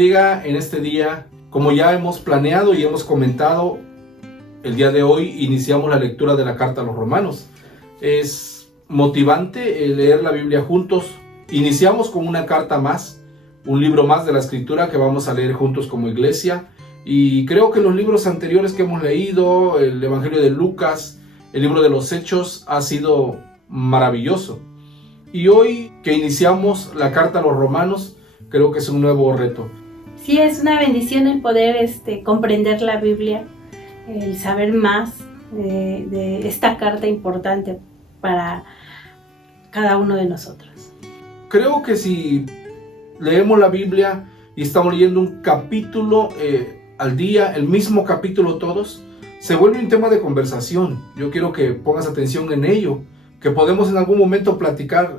bendiga en este día. Como ya hemos planeado y hemos comentado, el día de hoy iniciamos la lectura de la carta a los Romanos. Es motivante leer la Biblia juntos. Iniciamos con una carta más, un libro más de la Escritura que vamos a leer juntos como iglesia. Y creo que los libros anteriores que hemos leído, el Evangelio de Lucas, el libro de los Hechos, ha sido maravilloso. Y hoy que iniciamos la carta a los Romanos, creo que es un nuevo reto. Sí, es una bendición el poder comprender la Biblia, el saber más de esta carta importante para cada uno de nosotros. Creo que si leemos la Biblia y estamos leyendo un capítulo al día, el mismo capítulo todos, se vuelve un tema de conversación. Yo quiero que pongas atención en ello, que podemos en algún momento platicar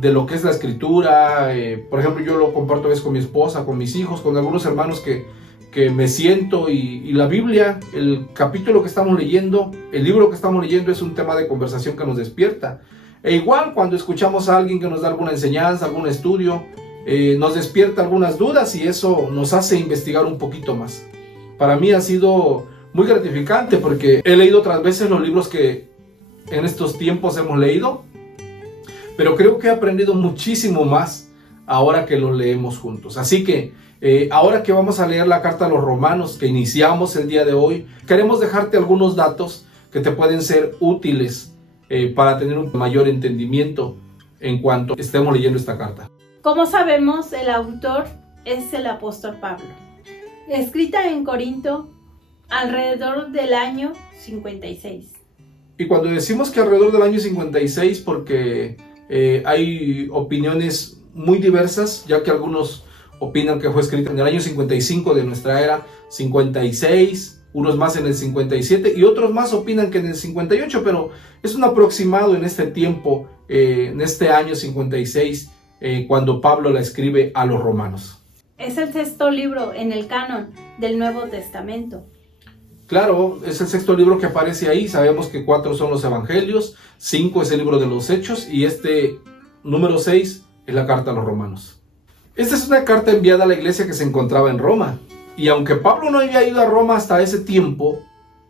de lo que es la Escritura. Por ejemplo, yo lo comparto a veces con mi esposa, con mis hijos, con algunos hermanos que me siento y la Biblia, el capítulo que estamos leyendo, el libro que estamos leyendo es un tema de conversación que nos despierta. E igual cuando escuchamos a alguien que nos da alguna enseñanza, algún estudio, nos despierta algunas dudas y eso nos hace investigar un poquito más. Para mí ha sido muy gratificante porque he leído otras veces los libros que en estos tiempos hemos leído, pero creo que he aprendido muchísimo más ahora que los leemos juntos. Así que ahora que vamos a leer la carta a los Romanos que iniciamos el día de hoy, queremos dejarte algunos datos que te pueden ser útiles para tener un mayor entendimiento en cuanto estemos leyendo esta carta. Como sabemos, el autor es el apóstol Pablo. Escrita en Corinto alrededor del año 56. Y cuando decimos que alrededor del año 56, porque hay opiniones muy diversas, ya que algunos opinan que fue escrita en el año 55 de nuestra era, 56, unos más en el 57 y otros más opinan que en el 58, pero es un aproximado en este tiempo, en este año 56, cuando Pablo la escribe a los romanos. Es el sexto libro en el canon del Nuevo Testamento. Claro, es el sexto libro que aparece ahí. Sabemos que 4 son los evangelios, 5 es el libro de los Hechos y este número 6 es la carta a los Romanos. Esta es una carta enviada a la iglesia que se encontraba en Roma. Y aunque Pablo no había ido a Roma hasta ese tiempo,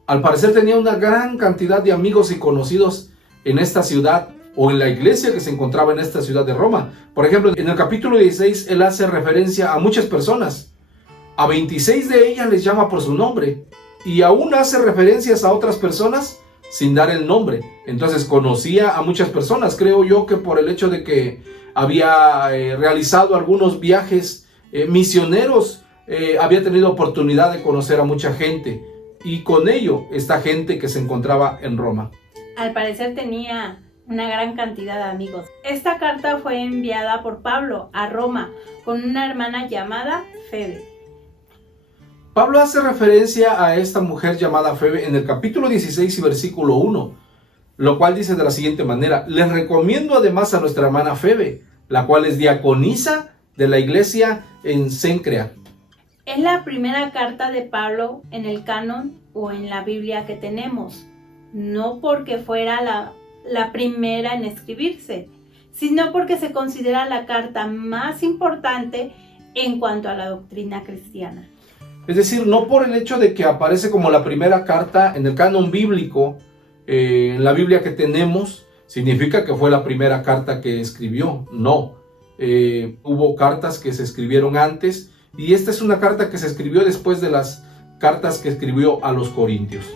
al parecer tenía una gran cantidad de amigos y conocidos en esta ciudad o en la iglesia que se encontraba en esta ciudad de Roma. Por ejemplo, en el capítulo 16 él hace referencia a muchas personas. A 26 de ellas les llama por su nombre. Y aún hace referencias a otras personas sin dar el nombre. Entonces conocía a muchas personas. Creo yo que por el hecho de que había realizado algunos viajes misioneros, había tenido oportunidad de conocer a mucha gente. Y con ello, esta gente que se encontraba en Roma. Al parecer tenía una gran cantidad de amigos. Esta carta fue enviada por Pablo a Roma con una hermana llamada Febe. Pablo hace referencia a esta mujer llamada Febe en el capítulo 16 y versículo 1, lo cual dice de la siguiente manera: les recomiendo además a nuestra hermana Febe, la cual es diaconisa de la iglesia en Cencrea. Es la primera carta de Pablo en el canon o en la Biblia que tenemos, no porque fuera la primera en escribirse, sino porque se considera la carta más importante en cuanto a la doctrina cristiana. Es decir, no por el hecho de que aparece como la primera carta en el canon bíblico, en la Biblia que tenemos, significa que fue la primera carta que escribió. No, hubo cartas que se escribieron antes y esta es una carta que se escribió después de las cartas que escribió a los Corintios.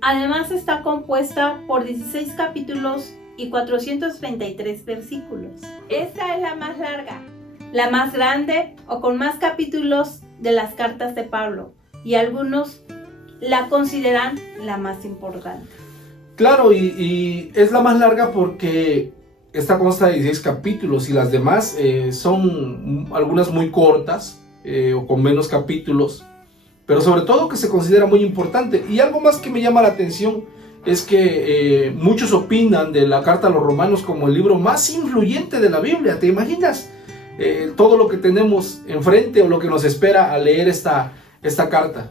Además está compuesta por 16 capítulos y 433 versículos. Esta es la más larga, la más grande o con más capítulos de las cartas de Pablo, y algunos la consideran la más importante. Claro, y es la más larga porque esta consta de 16 capítulos y las demás son algunas muy cortas o con menos capítulos, pero sobre todo que se considera muy importante. Y algo más que me llama la atención es que muchos opinan de la carta a los Romanos como el libro más influyente de la Biblia. ¿Te imaginas todo lo que tenemos enfrente o lo que nos espera al leer esta carta?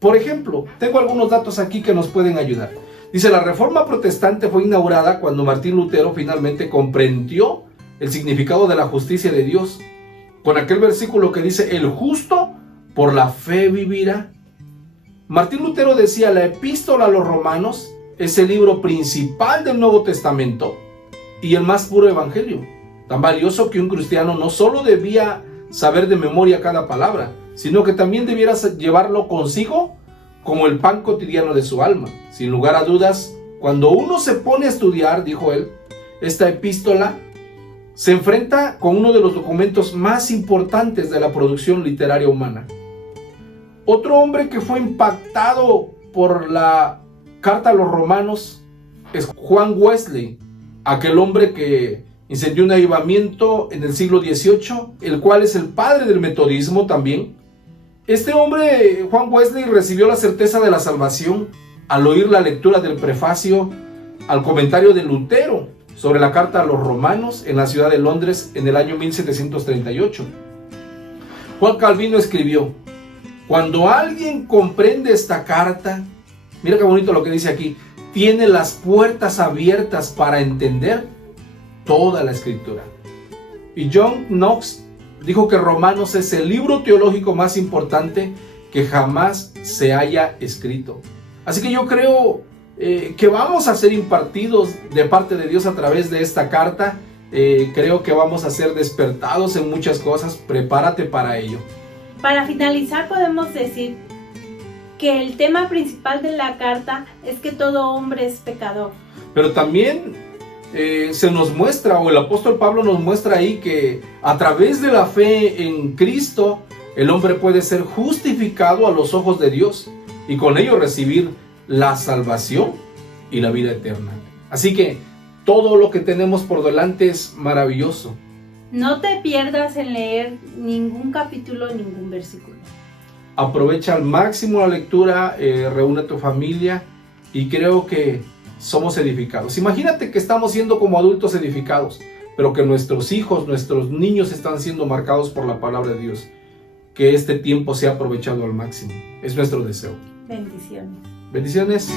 Por ejemplo, tengo algunos datos aquí que nos pueden ayudar. Dice: la Reforma Protestante fue inaugurada cuando Martín Lutero finalmente comprendió el significado de la justicia de Dios con aquel versículo que dice, el justo por la fe vivirá. Martín Lutero decía, la epístola a los romanos es el libro principal del Nuevo Testamento y el más puro evangelio, tan valioso que un cristiano no solo debía saber de memoria cada palabra, sino que también debiera llevarlo consigo como el pan cotidiano de su alma. Sin lugar a dudas, cuando uno se pone a estudiar, dijo él, esta epístola, se enfrenta con uno de los documentos más importantes de la producción literaria humana. Otro hombre que fue impactado por la carta a los romanos es Juan Wesley, aquel hombre que incendió un avivamiento en el siglo XVIII, el cual es el padre del metodismo también. Este hombre, Juan Wesley, recibió la certeza de la salvación al oír la lectura del prefacio al comentario de Lutero sobre la carta a los romanos en la ciudad de Londres en el año 1738. Juan Calvino escribió, cuando alguien comprende esta carta, mira qué bonito lo que dice aquí, tiene las puertas abiertas para entender toda la escritura. Y John Knox dijo que Romanos es el libro teológico más importante que jamás se haya escrito. Así que yo creo que vamos a ser impartidos de parte de Dios a través de esta carta. Creo que vamos a ser despertados en muchas cosas. Prepárate para ello. Para finalizar, podemos decir que el tema principal de la carta es que todo hombre es pecador. Pero también se nos muestra, o el apóstol Pablo nos muestra ahí, que a través de la fe en Cristo, el hombre puede ser justificado a los ojos de Dios y con ello recibir la salvación y la vida eterna. Así que todo lo que tenemos por delante es maravilloso. No te pierdas en leer ningún capítulo, ningún versículo. Aprovecha al máximo la lectura, reúne a tu familia y creo que somos edificados. Imagínate que estamos siendo como adultos edificados, pero que nuestros hijos, nuestros niños están siendo marcados por la palabra de Dios. Que este tiempo sea aprovechado al máximo. Es nuestro deseo. Bendiciones. Bendiciones.